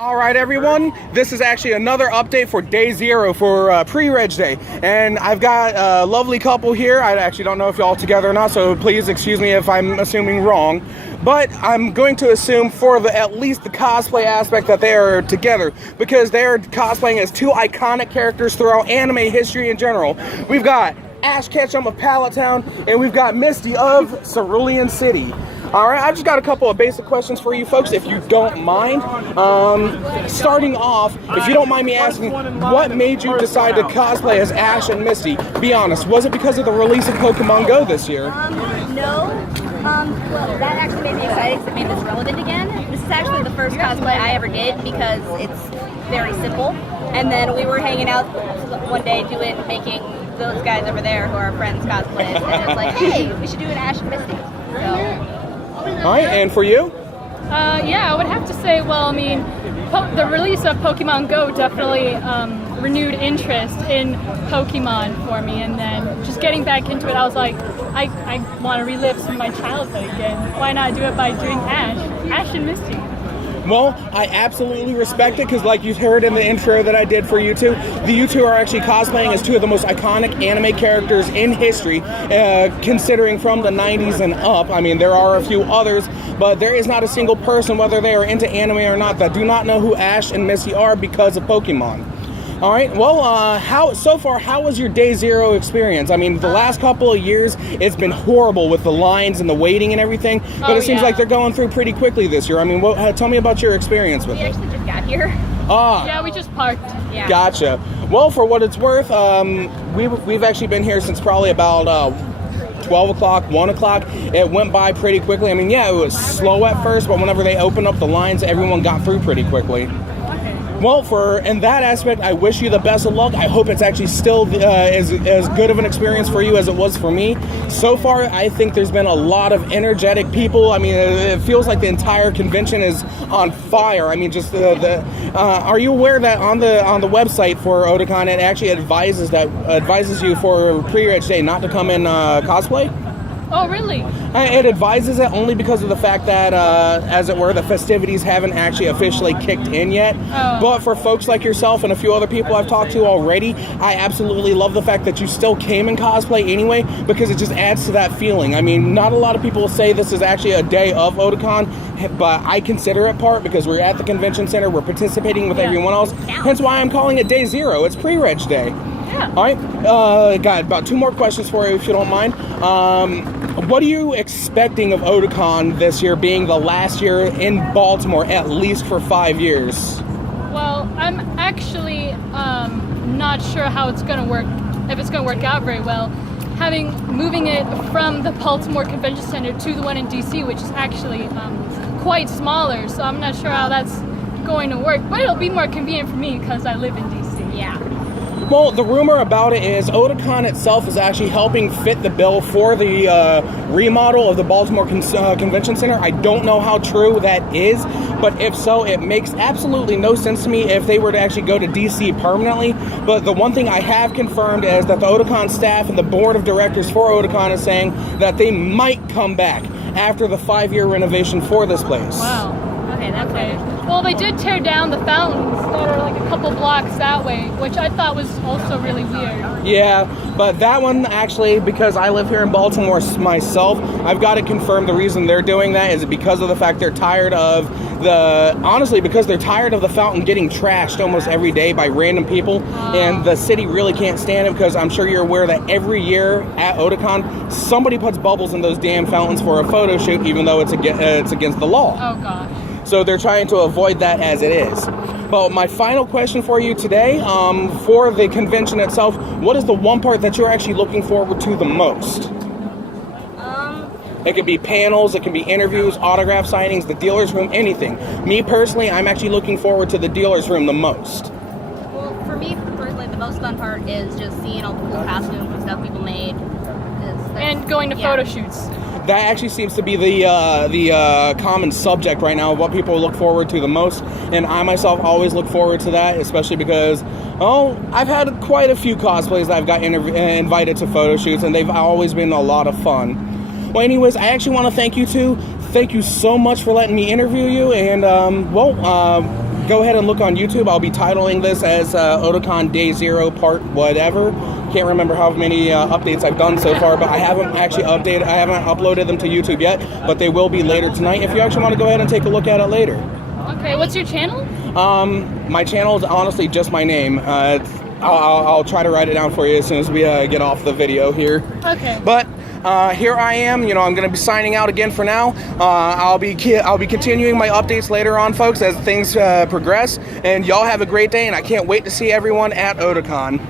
All right, everyone, this is actually another update for day 0 for pre-reg day, and I've got a lovely couple here. I actually don't know if you're all together or not, so please excuse me if I'm assuming wrong, but I'm going to assume for at least the cosplay aspect that they are together, because they are cosplaying as two iconic characters throughout anime history in general. We've got Ash Ketchum of Pallet Town, and we've got Misty of Cerulean City. Alright, I've just got a couple of basic questions for you folks, if you don't mind. Starting off, if you don't mind me asking, what made you decide to cosplay as Ash and Misty? Be honest, was it because of the release of Pokemon Go this year? No. Well, that actually made me excited because it made this relevant again. This is actually the first cosplay I ever did because it's very simple. And then we were hanging out one day making those guys over there who are our friends cosplays. And it was like, hey, we should do an Ash and Misty. So. Alright, and for you? Yeah, I would have to say, well, I mean, the release of Pokemon Go definitely renewed interest in Pokemon for me, and then just getting back into it, I was like, I want to relive some of my childhood again. Why not do it by doing Ash and Misty? Well, I absolutely respect it, because like you heard in the intro that I did for you two, you two are actually cosplaying as two of the most iconic anime characters in history, considering from the 90s and up. I mean, there are a few others, but there is not a single person, whether they are into anime or not, that do not know who Ash and Misty are because of Pokemon. All right, well, how was your day 0 experience? I mean, the last couple of years, it's been horrible with the lines and the waiting and everything, but it seems like they're going through pretty quickly this year. I mean, tell me about your experience with it. We actually just got here. Yeah, we just parked. Yeah. Gotcha. Well, for what it's worth, we've actually been here since probably about 12 o'clock, 1 o'clock. It went by pretty quickly. I mean, yeah, it was slow at first, but whenever they opened up the lines, everyone got through pretty quickly. Well, in that aspect, I wish you the best of luck. I hope it's actually still as good of an experience for you as it was for me. So far, I think there's been a lot of energetic people. I mean, it feels like the entire convention is on fire. I mean, just are you aware that on the website for Otakon, it actually advises you for pre-reg day not to come in cosplay? Oh, really? It advises it only because of the fact that, as it were, the festivities haven't actually officially kicked in yet. Oh. But for folks like yourself and a few other people I've talked to already, I absolutely love the fact that you still came in cosplay anyway, because it just adds to that feeling. I mean, not a lot of people say this is actually a day of Otakon, but I consider it part because we're at the convention center, we're participating with everyone else, hence why I'm calling it day 0. It's pre-reg day. Yeah. All right, got about 2 more questions for you, if you don't mind. What are you expecting of Otakon this year, being the last year in Baltimore, at least for 5 years? Well, I'm actually not sure how it's going to work, if it's going to work out very well. Moving it from the Baltimore Convention Center to the one in DC, which is actually quite smaller, so I'm not sure how that's going to work, but it'll be more convenient for me because I live in DC. Yeah. Well, the rumor about it is Otakon itself is actually helping fit the bill for the remodel of the Baltimore Convention Center. I don't know how true that is, but if so, it makes absolutely no sense to me if they were to actually go to DC permanently. But the one thing I have confirmed is that the Otakon staff and the board of directors for Otakon is saying that they might come back after the 5-year renovation for this place. Wow. Okay, that's Okay. Well, they did tear down the fountains that are like a couple blocks that way, which I thought was also really weird. Yeah, but that one actually, because I live here in Baltimore myself, I've got to confirm the reason they're doing that is because of the fact they're tired of because they're tired of the fountain getting trashed almost every day by random people, and the city really can't stand it, because I'm sure you're aware that every year at Otakon, somebody puts bubbles in those damn fountains for a photo shoot, even though it's against the law. Oh, gosh. So they're trying to avoid that as it is. But my final question for you today, for the convention itself, what is the one part that you're actually looking forward to the most? It could be panels, it can be interviews, autograph signings, the dealer's room, anything. Me personally, I'm actually looking forward to the dealer's room the most. Well, for me personally, the most fun part is just seeing all the cool costumes and stuff people made. And going to photo shoots. That actually seems to be the common subject right now of what people look forward to the most, and I myself always look forward to that, especially because, I've had quite a few cosplays that I've got invited to photo shoots, and they've always been a lot of fun. Well, anyways, I actually want to thank you two. Thank you so much for letting me interview you, and go ahead and look on YouTube. I'll be titling this as Otakon Day 0 Part whatever. Can't remember how many updates I've done so far, but I haven't actually uploaded them to YouTube yet, but they will be later tonight if you actually want to go ahead and take a look at it later. Okay, what's your channel? My channel is honestly just my name. I'll try to write it down for you as soon as we get off the video here. Okay. But here I am. You know, I'm going to be signing out again for now. I'll be continuing my updates later on, folks, as things progress. And y'all have a great day, and I can't wait to see everyone at Otakon.